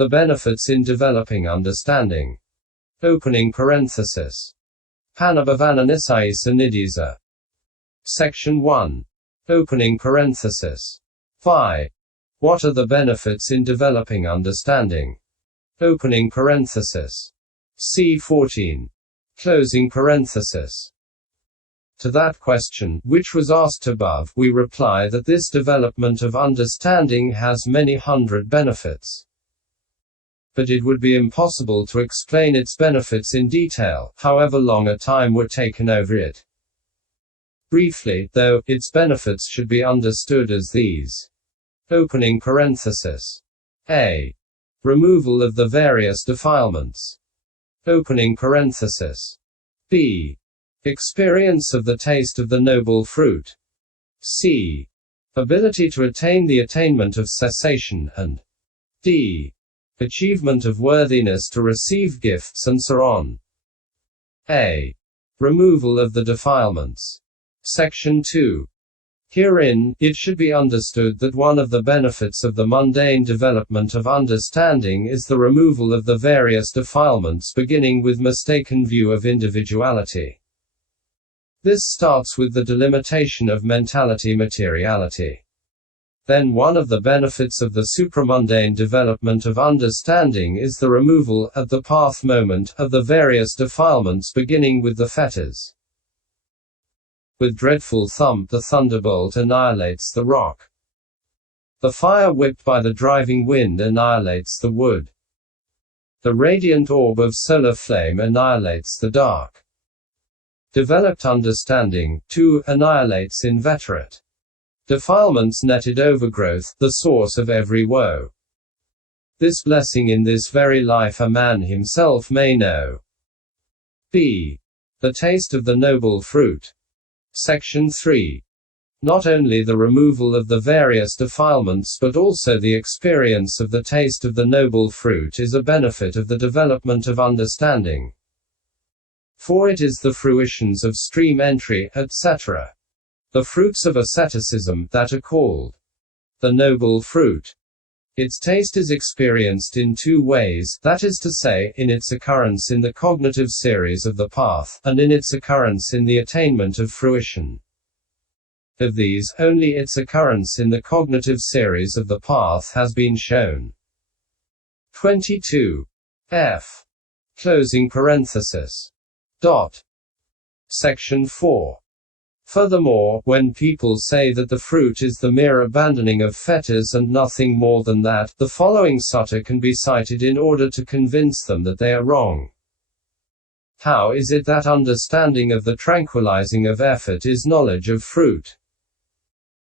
The benefits in developing understanding. Opening parenthesis. Panabhavananisai Sanidisa. Section 1. Opening parenthesis. Phi. What are the benefits in developing understanding? Opening parenthesis. C14. Closing parenthesis. To that question, which was asked above, we reply that this development of understanding has many hundred benefits. But it would be impossible to explain its benefits in detail, however long a time were taken over it. Briefly, though, its benefits should be understood as these. Opening parenthesis. A. Removal of the various defilements. Opening parenthesis. B. Experience of the taste of the noble fruit. C. Ability to attain the attainment of cessation, and D. Achievement of worthiness to receive gifts and so on. A. Removal of the defilements. Section 2. Herein, it should be understood that one of the benefits of the mundane development of understanding is the removal of the various defilements, beginning with mistaken view of individuality. This starts with the delimitation of mentality-materiality. Then one of the benefits of the supramundane development of understanding is the removal, at the path moment, of the various defilements, beginning with the fetters. With dreadful thump the thunderbolt annihilates the rock. The fire whipped by the driving wind annihilates the wood. The radiant orb of solar flame annihilates the dark. Developed understanding, too, annihilates inveterate defilements, netted overgrowth, the source of every woe. This blessing in this very life a man himself may know. B. The taste of the noble fruit. Section 3. Not only the removal of the various defilements but also the experience of the taste of the noble fruit is a benefit of the development of understanding. For it is the fruitions of stream entry, etc. The fruits of asceticism, that are called the noble fruit. Its taste is experienced in two ways, that is to say, in its occurrence in the cognitive series of the path, and in its occurrence in the attainment of fruition. Of these, only its occurrence in the cognitive series of the path has been shown. 22. F. Closing parenthesis. Dot. Section 4. Furthermore, when people say that the fruit is the mere abandoning of fetters and nothing more than that, the following sutta can be cited in order to convince them that they are wrong. How is it that understanding of the tranquilizing of effort is knowledge of fruit?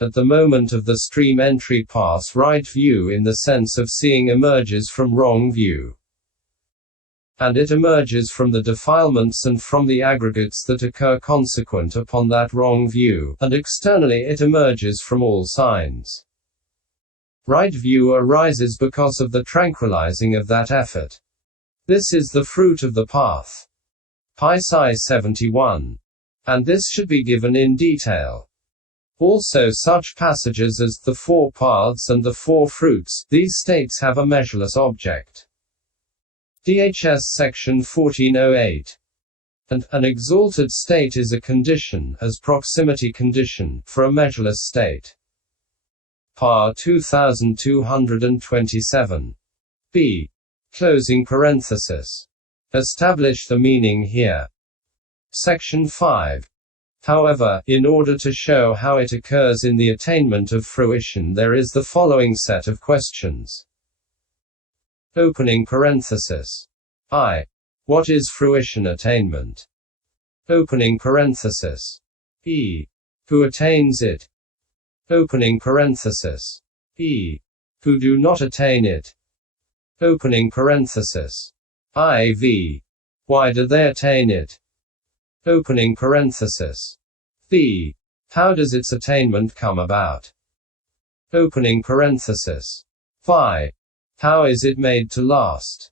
At the moment of the stream entry path, right view in the sense of seeing emerges from wrong view. And it emerges from the defilements and from the aggregates that occur consequent upon that wrong view, and externally it emerges from all signs. Right view arises because of the tranquilizing of that effort. This is the fruit of the path. Pi Psi 71. And this should be given in detail. Also such passages as the four paths and the four fruits, these states have a measureless object. DHS Section 1408. And, an exalted state is a condition, as proximity condition, for a measureless state. Par 2227. B. Closing parenthesis. Establish the meaning here. Section 5. However, in order to show how it occurs in the attainment of fruition, there is the following set of questions. Opening parenthesis. I. What is fruition attainment? Opening parenthesis. E. Who attains it? Opening parenthesis. E. Who do not attain it? Opening parenthesis. IV. Why do they attain it? Opening parenthesis. V. How does its attainment come about? Opening parenthesis. Phi. How is it made to last?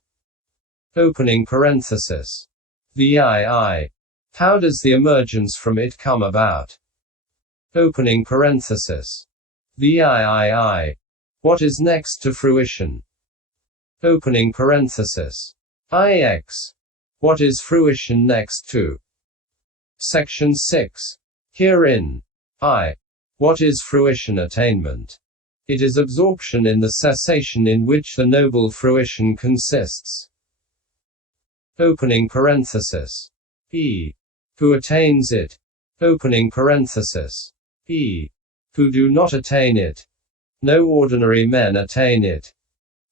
Opening parenthesis. VII. How does the emergence from it come about? Opening parenthesis. VIII. What is next to fruition? Opening parenthesis. IX. What is fruition next to? Section 6. Herein. I. What is fruition attainment? It is absorption in the cessation in which the noble fruition consists. Opening parenthesis. E. Who attains it? Opening parenthesis. E. Who do not attain it? No ordinary men attain it.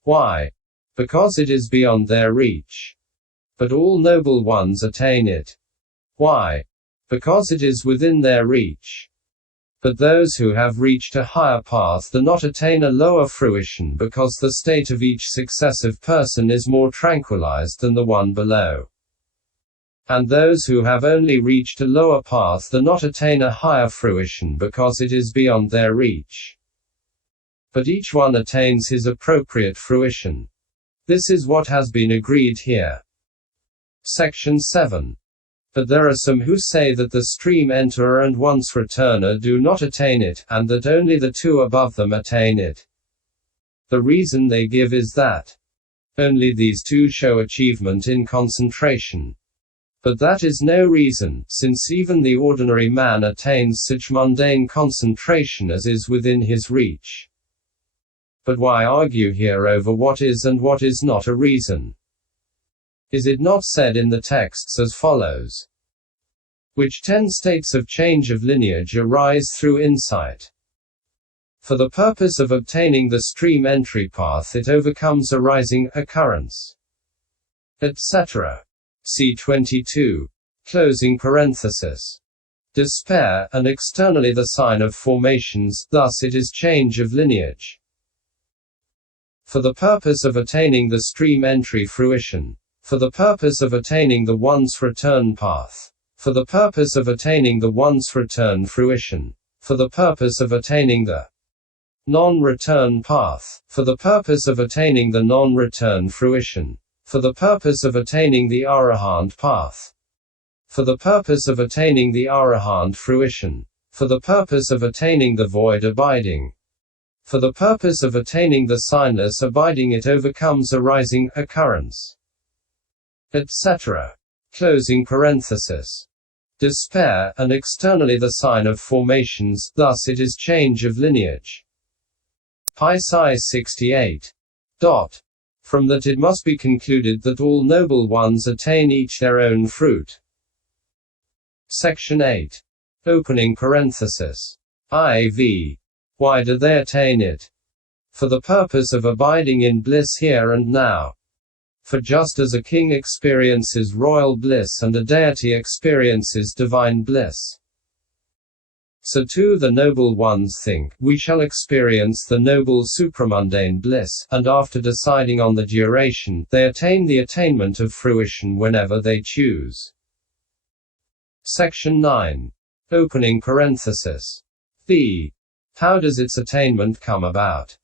Why? Because it is beyond their reach. But all noble ones attain it. Why? Because it is within their reach. But those who have reached a higher path do not attain a lower fruition because the state of each successive person is more tranquilized than the one below. And those who have only reached a lower path do not attain a higher fruition because it is beyond their reach. But each one attains his appropriate fruition. This is what has been agreed here. Section 7. But there are some who say that the stream enterer and once returner do not attain it, and that only the two above them attain it. The reason they give is that only these two show achievement in concentration. But that is no reason, since even the ordinary man attains such mundane concentration as is within his reach. But why argue here over what is and what is not a reason? Is it not said in the texts as follows? Which 10 states of change of lineage arise through insight. For the purpose of obtaining the stream entry path it overcomes arising, occurrence, etc. See 22. Closing parenthesis. Despair, and externally the sign of formations, thus it is change of lineage. For the purpose of attaining the stream entry fruition. For the purpose of attaining the once return path. For the purpose of attaining the once return fruition. For the purpose of attaining the non-return path. For the purpose of attaining the non-return fruition. For the purpose of attaining the Arahant path. For the purpose of attaining the Arahant fruition. For the purpose of attaining the void abiding. For the purpose of attaining the signless abiding it overcomes arising, occurrence, etc. Closing parenthesis. Despair, and externally the sign of formations, thus it is change of lineage. Pi Psi 68. From that it must be concluded that all noble ones attain each their own fruit. Section 8. Opening parenthesis. IV. Why do they attain it? For the purpose of abiding in bliss here and now. For just as a king experiences royal bliss and a deity experiences divine bliss, so too the noble ones think, we shall experience the noble supramundane bliss, and after deciding on the duration, they attain the attainment of fruition whenever they choose. Section 9. Opening parenthesis. How does its attainment come about?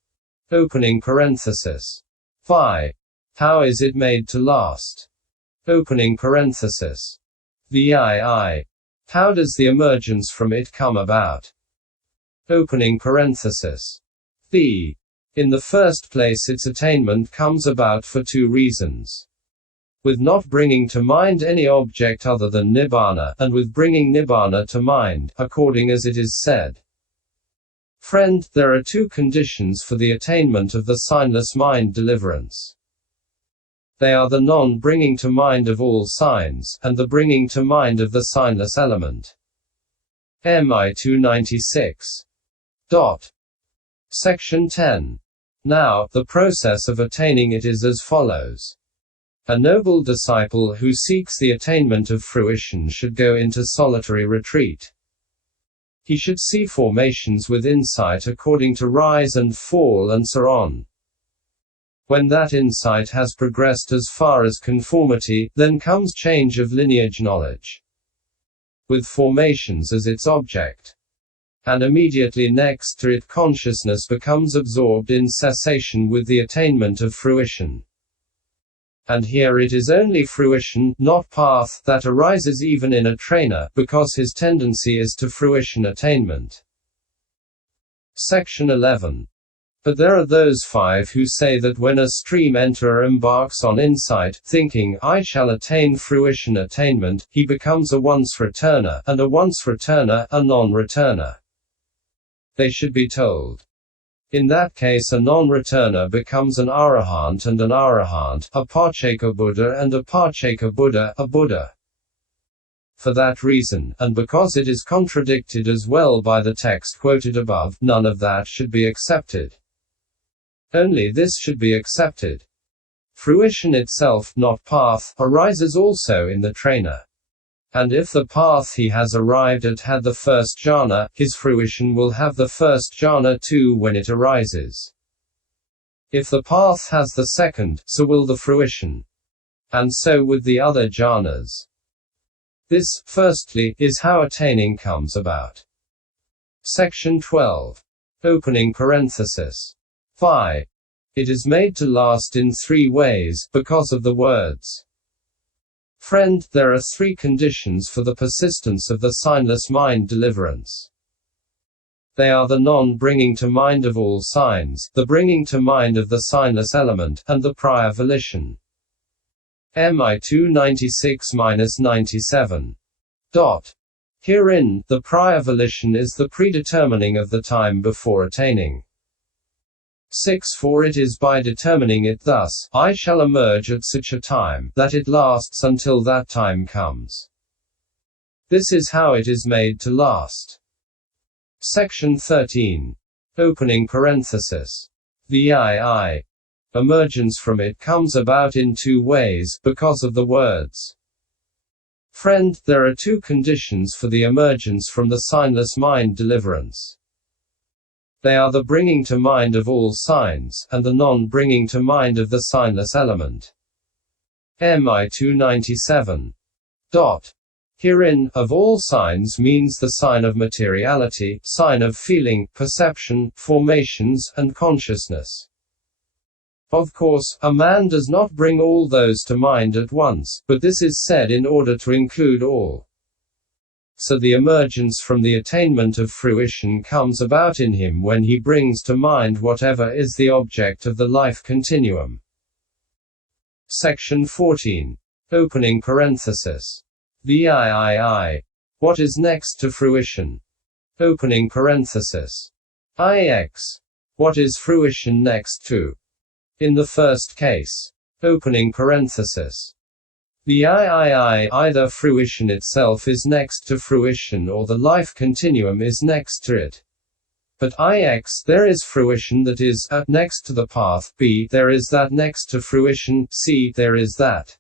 Opening parenthesis. Phi. How is it made to last? Opening parenthesis. VII. How does the emergence from it come about? Opening parenthesis. In the first place its attainment comes about for two reasons. With not bringing to mind any object other than Nibbana, and with bringing Nibbana to mind, according as it is said. Friend, there are two conditions for the attainment of the signless mind deliverance. They are the non-bringing to mind of all signs, and the bringing to mind of the signless element. MI 296. Section 10. Now, the process of attaining it is as follows. A noble disciple who seeks the attainment of fruition should go into solitary retreat. He should see formations with insight according to rise and fall and so on. When that insight has progressed as far as conformity, then comes change of lineage knowledge, with formations as its object. And immediately next to it consciousness becomes absorbed in cessation with the attainment of fruition. And here it is only fruition, not path, that arises even in a trainer, because his tendency is to fruition attainment. Section 11. But there are those 5 who say that when a stream enterer embarks on insight, thinking, I shall attain fruition attainment, he becomes a once-returner, and a once-returner, a non-returner. They should be told. In that case a non-returner becomes an arahant and an arahant, a parcheka Buddha and a parcheka Buddha, a Buddha. For that reason, and because it is contradicted as well by the text quoted above, none of that should be accepted. Only this should be accepted. Fruition itself, not path, arises also in the trainer. And if the path he has arrived at had the first jhana, his fruition will have the first jhana too when it arises. If the path has the second, so will the fruition. And so with the other jhanas. This, firstly, is how attaining comes about. Section 12. Opening parenthesis. 5. It is made to last in 3 ways, because of the words. Friend, there are 3 conditions for the persistence of the signless mind deliverance. They are the non-bringing to mind of all signs, the bringing to mind of the signless element, and the prior volition. MI 296-97. Herein, the prior volition is the predetermining of the time before attaining. 6. For it is by determining it thus, I shall emerge at such a time, that it lasts until that time comes. This is how it is made to last. Section 13. Opening parenthesis. VII. Emergence from it comes about in 2 ways, because of the words. Friend, there are 2 conditions for the emergence from the signless mind deliverance. They are the bringing to mind of all signs, and the non-bringing to mind of the signless element. MI 297. Herein, of all signs means the sign of materiality, sign of feeling, perception, formations, and consciousness. Of course, a man does not bring all those to mind at once, but this is said in order to include all. So the emergence from the attainment of fruition comes about in him when he brings to mind whatever is the object of the life continuum. Section 14. Opening parenthesis. VIII. What is next to fruition? Opening parenthesis. IX. What is fruition next to? In the first case. Opening parenthesis. The III, either fruition itself is next to fruition or the life continuum is next to it. But IX, there is fruition that is A next to the path, B, there is that next to fruition, C, there is that.